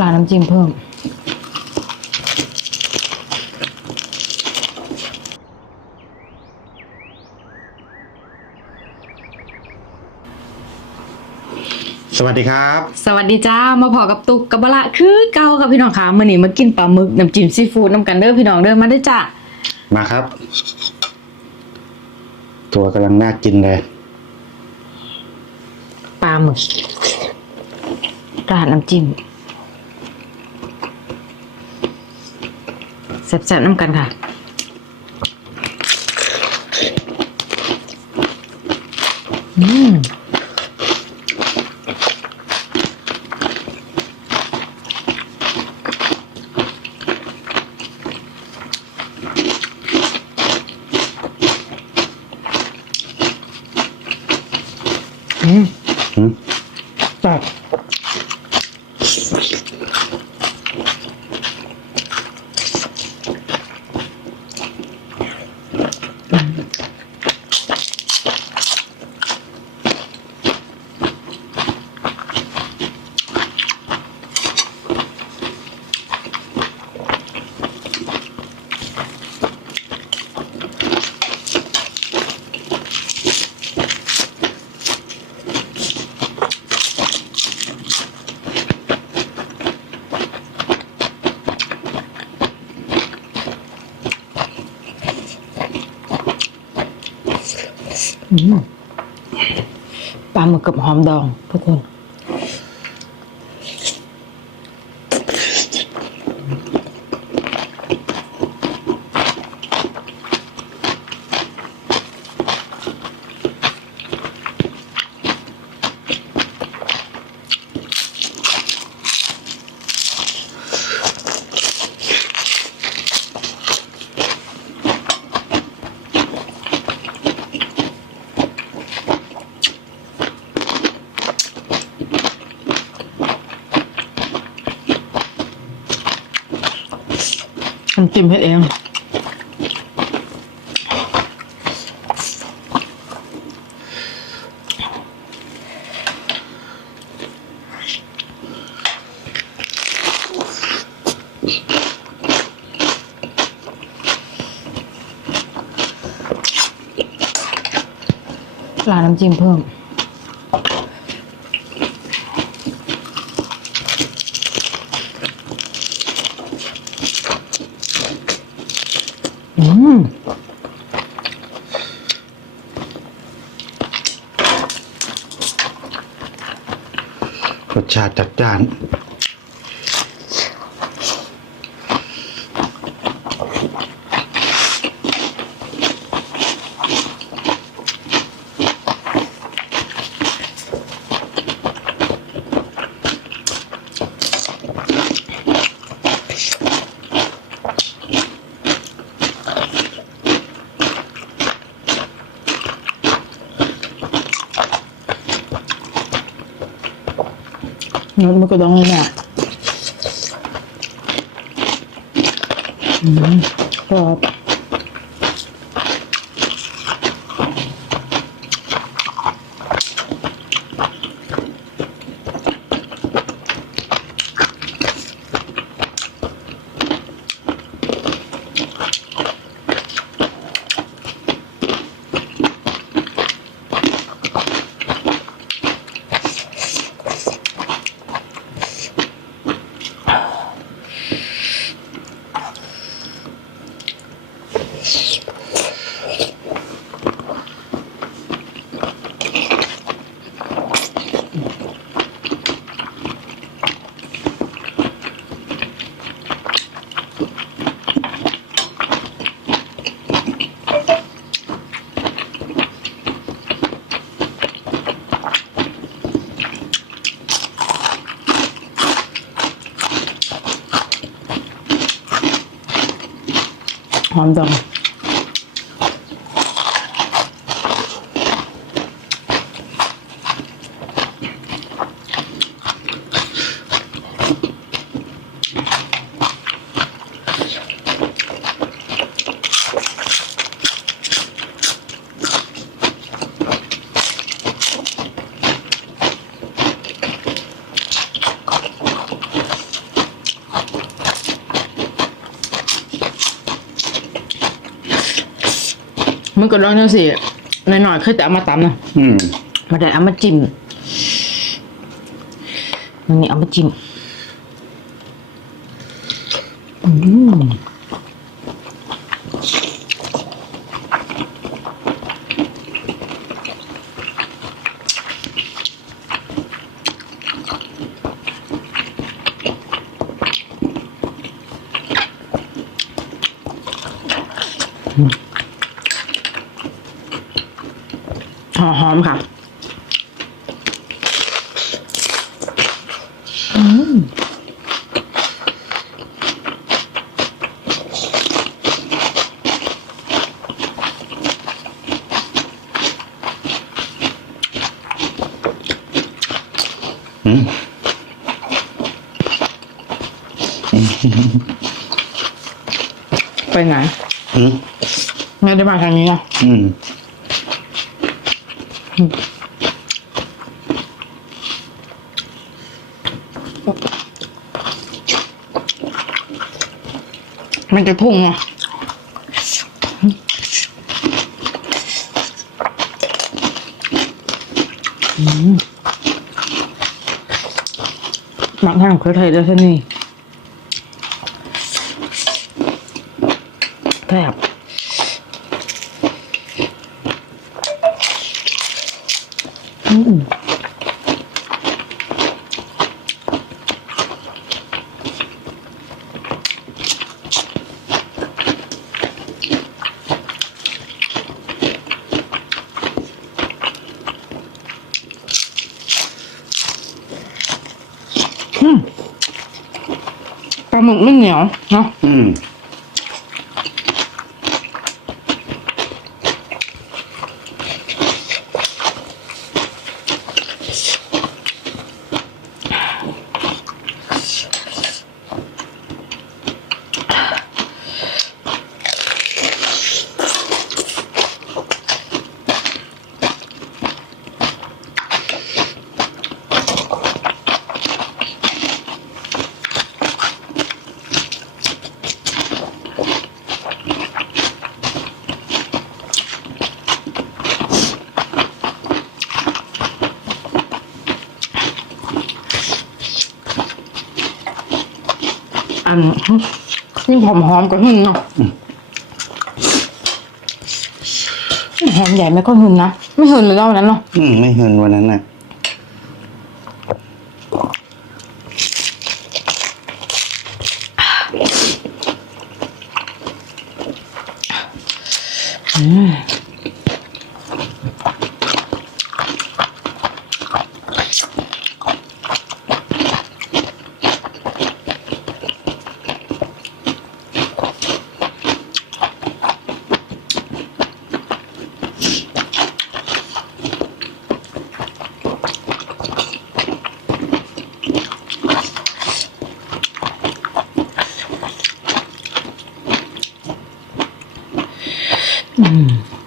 ร้านน้ำจิ้มเพิ่ม สวัสดีครับ สวัสดีจ้า มาพอกับตุกกับบะละคือเก่ากับพี่น้องค่ะมื้อนี้มากินปลาหมึกน้ำจิ้มซีฟู้ดน้ำกันเด้อพี่น้องเด้อมาได้อจ้ามาครับ ตัวกำลังน่ากินเลย ปลาหมึกราดน้ำจิ้ม แซ่บๆน้ำกันค่ะอืม ปลาหมึกกับหอมดองทุกคน น้ำจิ้มเฮ็ดเองร้าน้ำจิ้มเพิ่ม อืม รสชาติจัดจ้าน นดมันก็ต้องเลยแหละ อืมกรอบหอมดองมันก็ลองจังสิหน่อยๆเคยแต่เอามาตำนะอืมมาได้เอามาจิ้มมันนี่เอามาจิ้มอืม ค่ะอืมอืมไปไหนอืมไม่ได้มาทางนี้อะอืม มันจะพุ่งอะอืมหมักทางเคยไทยด้วยใช่นี่แทบ มึกไม่เหนียวเนาะอืม อันยิ่งหอมหอมๆก็หึ่นเนาะหอมใหญ่ไม่ก็หึ่นนะ ไม่หึ่นเลยเนาะวันนั้นเนาะ อืมไม่เห็นวันนั้นน่ะ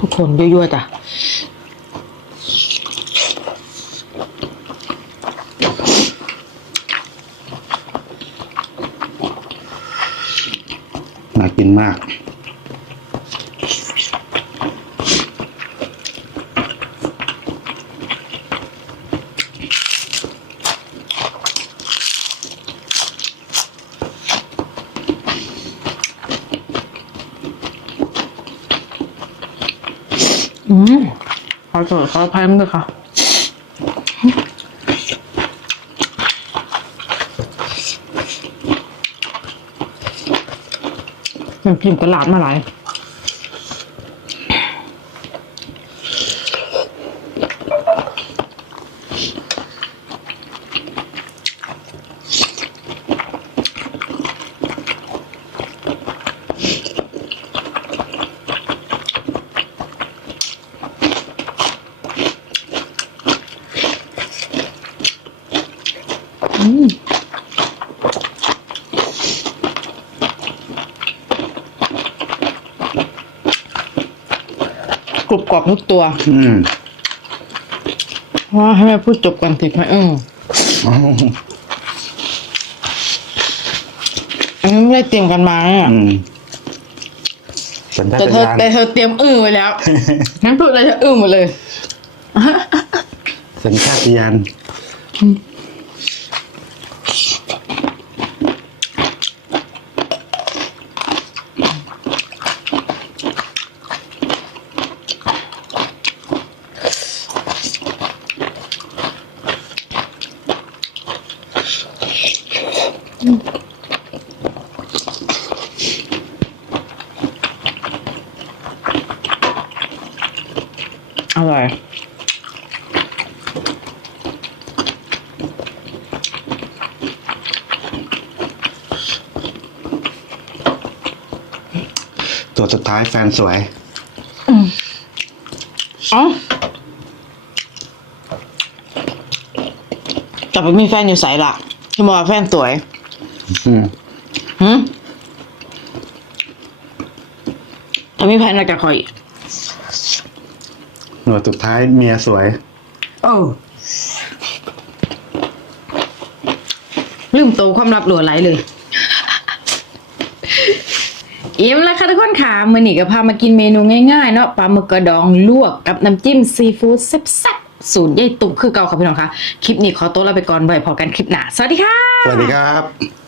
ทุกคน ยั่วๆจ้ะน่ากินมาก อืมขอโทษขออภัยมันด้วยค่ะกินตลาดมาหลาย กรุบกรอบทุกตัวอืมว่าให้แม่พูดจบก่อนสิไหมเอออ๋ออันนี้ไม่ได้เตรียมกันมาเนี่ยอืมสัญชาแต่ตเธอญาณแต่เธอเตรียมอื้อไว้แล้วงั้นพูดอะไรเธออื้อหมดเลย สัญชาตญาณ อร่อย ตัวสุดท้ายแฟนสวย อ๋อแต่ไปมีแฟนอยู่ใสล่ะที่บอกว่าแฟนสวย อืมหืมแต่มีแฟนอะไรกับคอยหน่วยสุดท้ายเมียสวยเออลืมโตวความลับหลัวไหลเลยอิ่มแล้วค่ะทุกคนค่ะมื่อนี้ก็พามากินเมนูง่ายๆเนาะปลาหมึกกระดองลวกกับน้ำจิ้มซีฟู้ดแซ่บๆสูตรยายตุกคือเก่าค่ะพี่น้องค่ะคลิปนี้ขอตัวลาไปก่อนไว้พอกันคลิปหน้า สวัสดีค่ะ สวัสดีครับ